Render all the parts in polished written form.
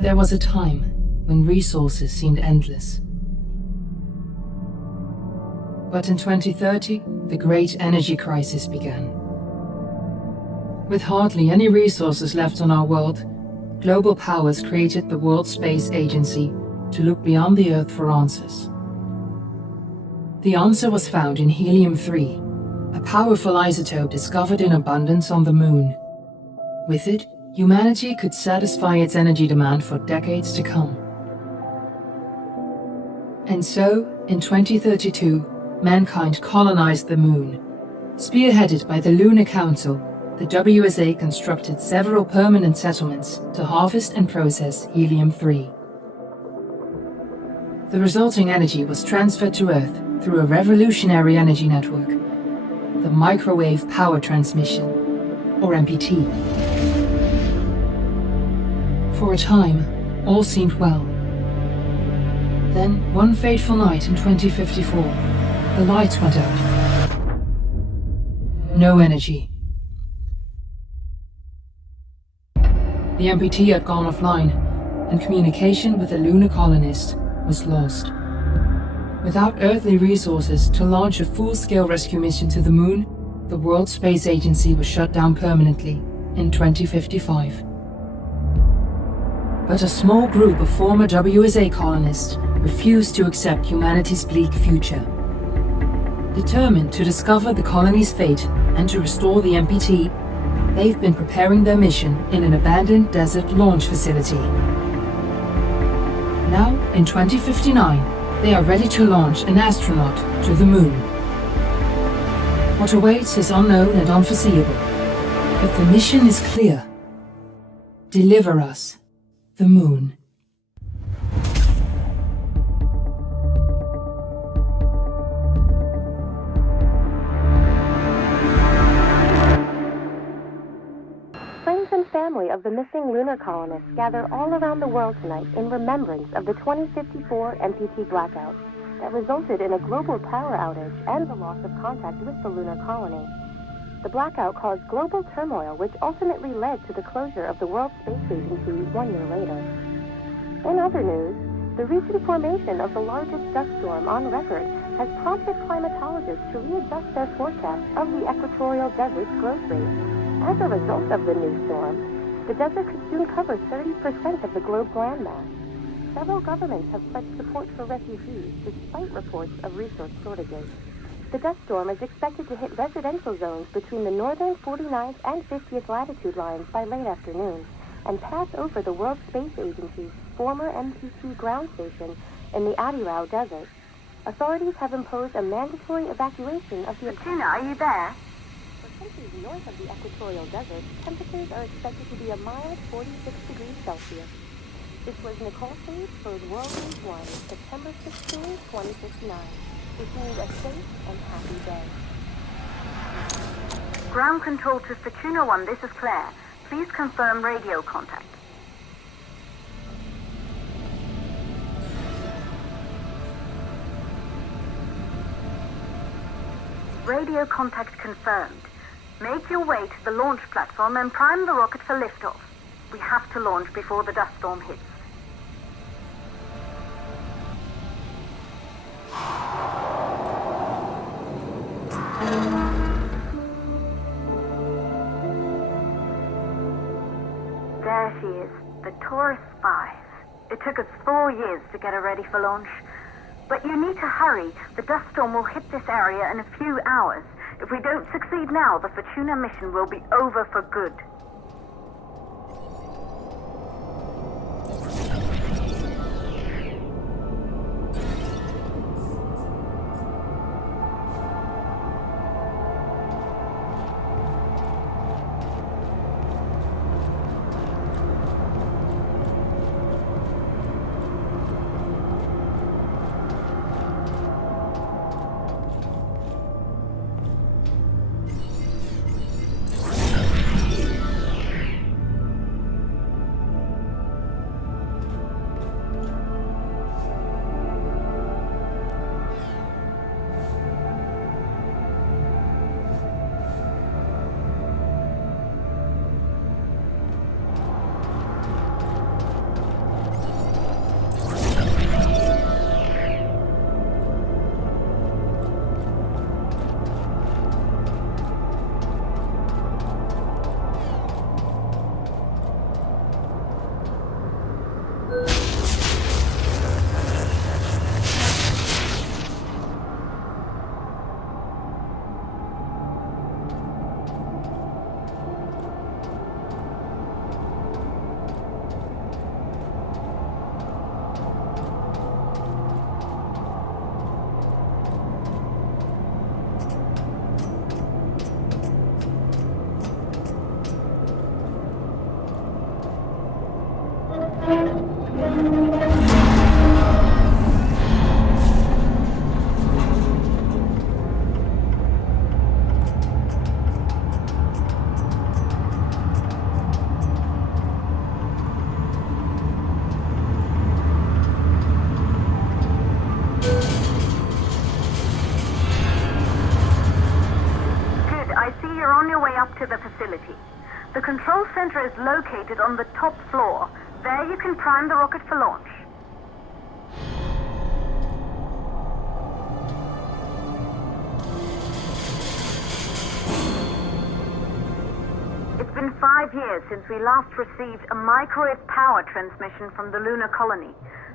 There was a time when resources seemed endless. But in 2030, the great energy crisis began. With hardly any resources left on our world, global powers created the World Space Agency to look beyond the Earth for answers. The answer was found in helium-3, a powerful isotope discovered in abundance on the Moon. With it, humanity could satisfy its energy demand for decades to come. And so, in 2032, mankind colonized the Moon. Spearheaded by the Lunar Council, the WSA constructed several permanent settlements to harvest and process helium-3. The resulting energy was transferred to Earth through a revolutionary energy network, the Microwave Power Transmission, or MPT. For a time, all seemed well. Then, one fateful night in 2054, the lights went out. No energy. The MPT had gone offline, and communication with the lunar colonist was lost. Without earthly resources to launch a full-scale rescue mission to the Moon, the World Space Agency was shut down permanently in 2055. But a small group of former WSA colonists refused to accept humanity's bleak future. Determined to discover the colony's fate and to restore the MPT, they've been preparing their mission in an abandoned desert launch facility. Now, in 2059, they are ready to launch an astronaut to the Moon. What awaits is unknown and unforeseeable, but the mission is clear. Deliver us the Moon. Family of the missing lunar colonists gather all around the world tonight in remembrance of the 2054 MPT blackout that resulted in a global power outage and the loss of contact with the lunar colony. The blackout caused global turmoil, which ultimately led to the closure of the World Space Agency 1 year later. In other news, the recent formation of the largest dust storm on record has prompted climatologists to readjust their forecast of the equatorial desert's growth rate. As a result of the new storm, the desert could soon cover 30% of the globe's landmass. Several governments have pledged support for refugees, despite reports of resource shortages. The dust storm is expected to hit residential zones between the northern 49th and 50th latitude lines by late afternoon, and pass over the World Space Agency's former MPT ground station in the Adirau Desert. Authorities have imposed a mandatory evacuation of the... Tuna, are you there? Countries north of the equatorial desert, temperatures are expected to be a mild 46 degrees Celsius. This was Nicole Sage for World News 1, September 16, 2059. Wishing you a safe and happy day. Ground control to Fortuna 1, this is Claire. Please confirm radio contact. Radio contact confirmed. Make your way to the launch platform and prime the rocket for liftoff. We have to launch before the dust storm hits. There she is, the tourist spies. It took us 4 years to get her ready for launch. But you need to hurry. The dust storm will hit this area in a few hours. If we don't succeed now, the Fortuna mission will be over for good. up to the facility. The control center is located on the top floor. There you can prime the rocket for launch. It's been 5 years since we last received a microwave power transmission from the lunar colony.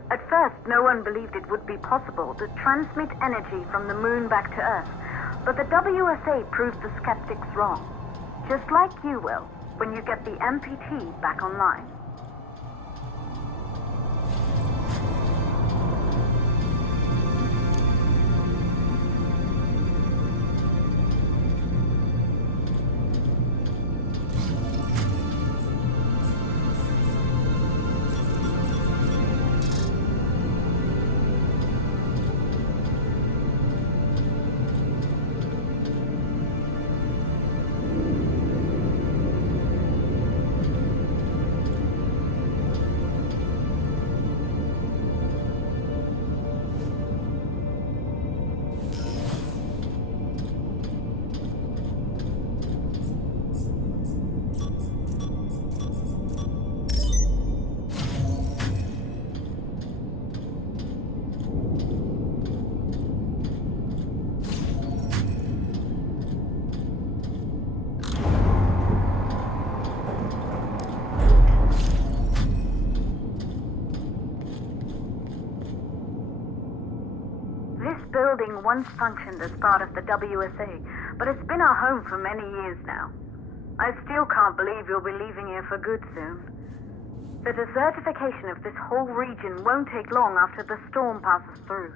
At first, no one believed it would be possible to transmit energy from the moon back to Earth. But the WSA proved the skeptics wrong. Just like you will, when you get the MPT back online. Building once functioned as part of the WSA, but it's been our home for many years now. I still can't believe you'll be leaving here for good soon. The desertification of this whole region won't take long after the storm passes through.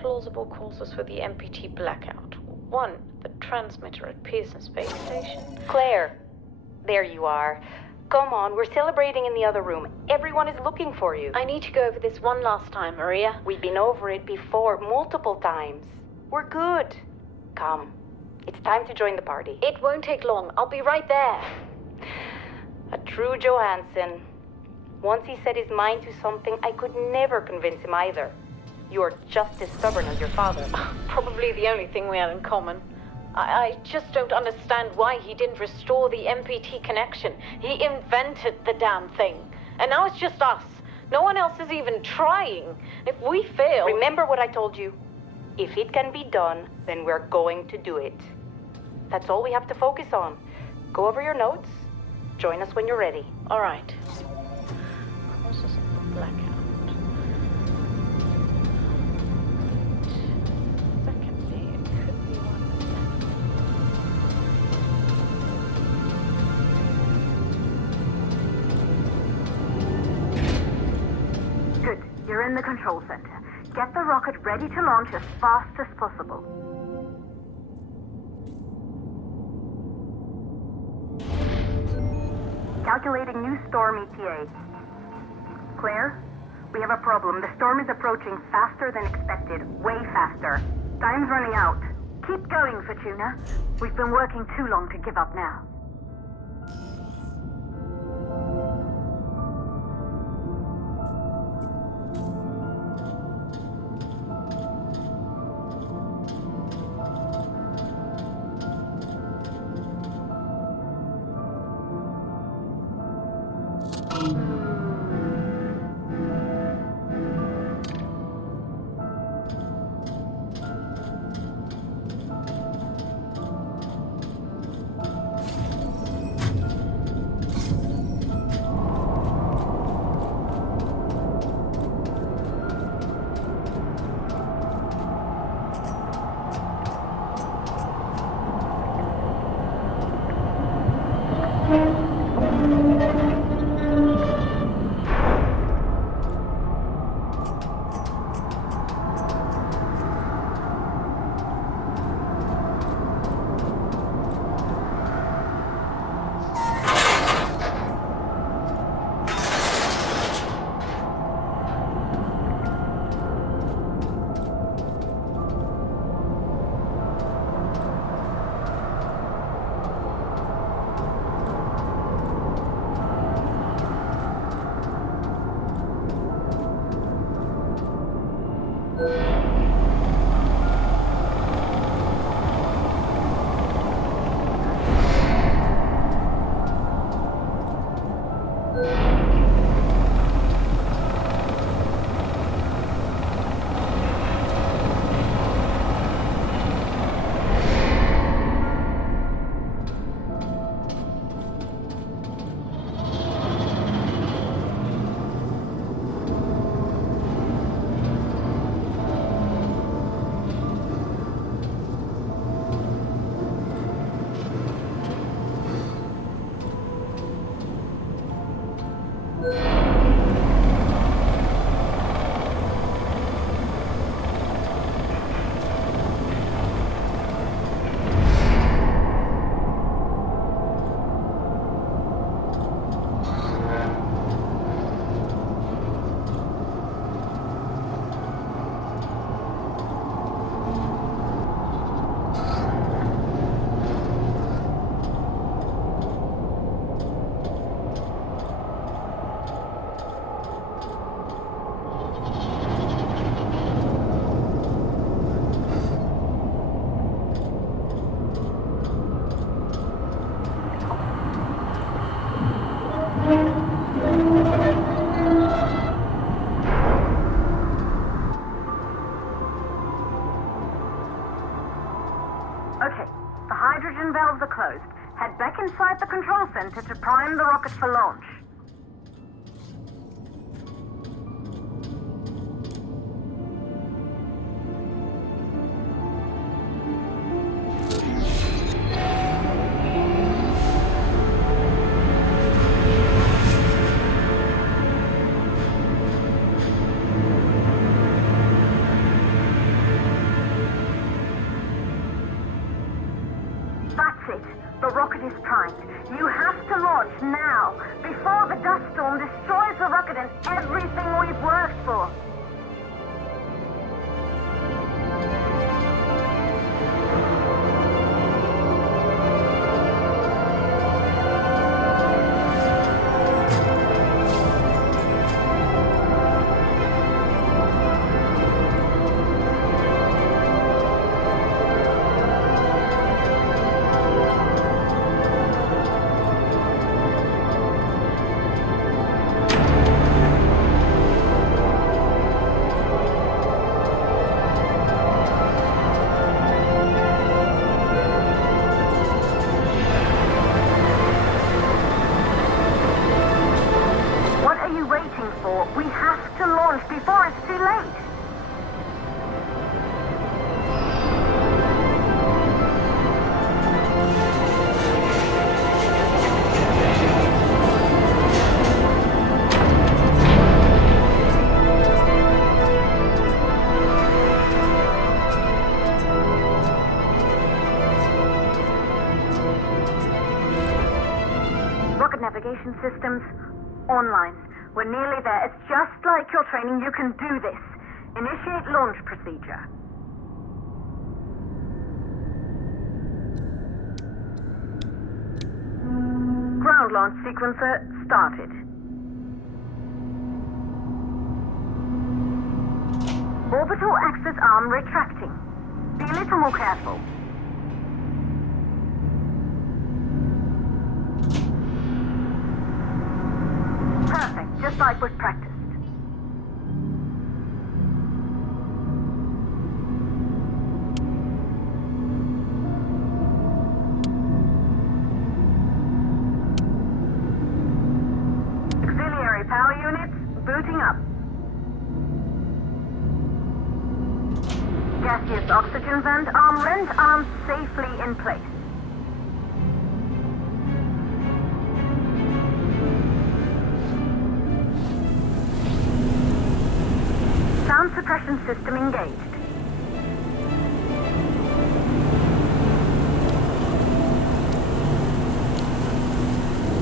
Plausible causes for the MPT blackout. 1, the transmitter at Pearson Space Station. Claire, there you are. Come on, we're celebrating in the other room. Everyone is looking for you. I need to go over this one last time, Maria. We've been over it before, multiple times. We're good. Come, it's time to join the party. It won't take long. I'll be right there. A true Johansson. Once he set his mind to something, I could never convince him either. You're just as stubborn as your father. Probably the only thing we had in common. I just don't understand why he didn't restore the MPT connection. He invented the damn thing. And now it's just us. No one else is even trying. If we fail... Remember what I told you. If it can be done, then we're going to do it. That's all we have to focus on. Go over your notes. Join us when you're ready. All right. Causes of the blackout. Secondly, it could be one of them. Good. You're in the control center. Get the rocket ready to launch as fast as possible. Calculating new storm ETA. Claire, we have a problem. The storm is approaching faster than expected. Way faster. Time's running out. Keep going, Fortuna. We've been working too long to give up now. Okay, the hydrogen valves are closed. Head back inside the control center to prime the rocket for launch. That's it. The rocket is primed. You have to launch now, before the dust storm destroys the rocket and everything we've worked for. launch before it's too late. Rocket navigation systems online. We're nearly there. It's just like your training. You can do this. Initiate launch procedure. Ground launch sequencer started. Orbital axis arm retracting. Be a little more careful. Perfect, just like was practiced. Auxiliary power units booting up. Gaseous oxygen vent arms safely in place. Sound suppression system engaged.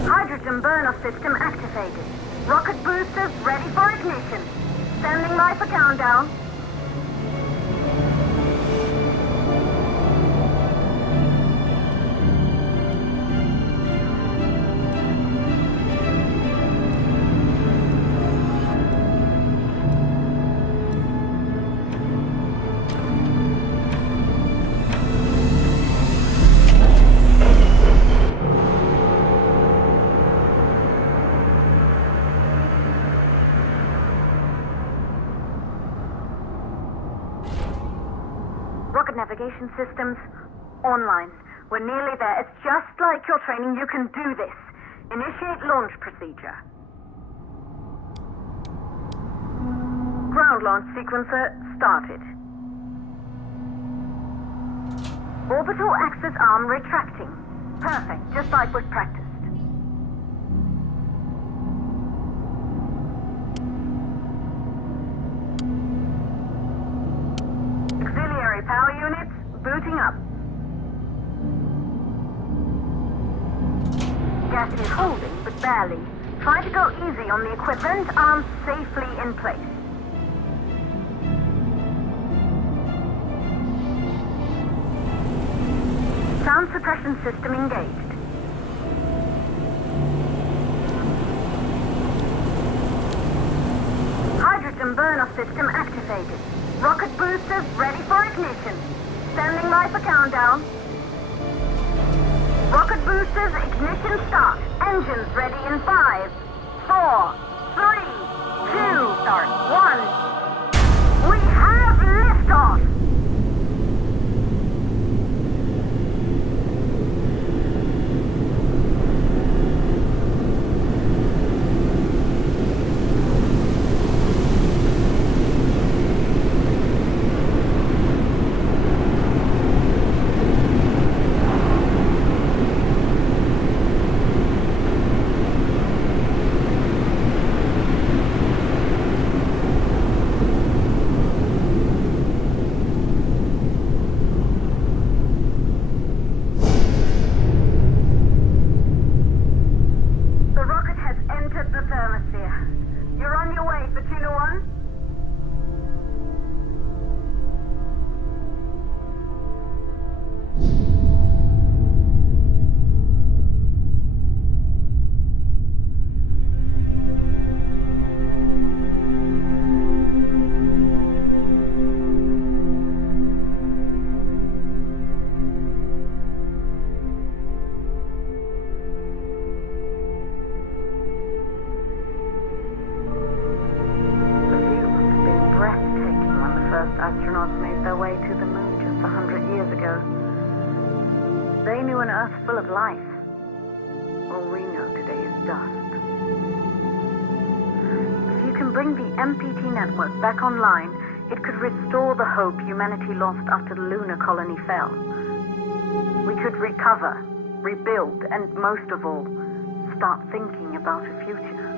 Hydrogen burn-off system activated. Rocket boosters ready for ignition. Standing by for countdown. Rocket navigation systems online. We're nearly there. It's just like your training. You can do this. Initiate launch procedure. Ground launch sequencer started. Orbital axis arm retracting. Perfect, just like was practiced. Auxiliary power units booting up. Gas is holding, but barely. Try to go easy on the equipment. Arms safely in place. Sound suppression system engaged. Hydrogen burn-off system activated. Rocket boosters ready for ignition. Standing by for countdown. Rocket boosters ignition start. Engines ready in 5, 4, 3, 2, start, 1. We have liftoff! Astronauts made their way to the moon just 100 years ago. They knew an Earth full of life. All we know today is dust. If you can bring bring the MPT network back online, it could restore the hope humanity lost after the lunar colony fell. We could recover, rebuild, and most of all, start thinking about a future.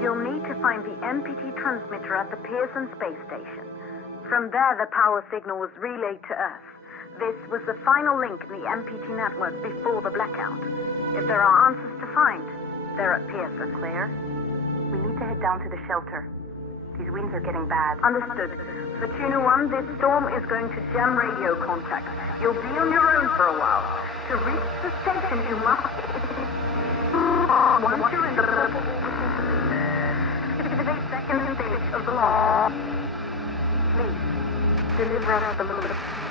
You'll need to find the MPT transmitter at the Pearson space station. From there, the power signal was relayed to Earth. This was the final link in the MPT network before the blackout. If there are answers to find, they're at Pearson. Claire, we need to head down to the shelter. These winds are getting bad. Understood. Fortuna 1, this storm is going to jam radio contact. You'll be on your own for a while. To reach the station, you must... Once you're in the purple... 8 second stage of the law. Please, deliver us the loop.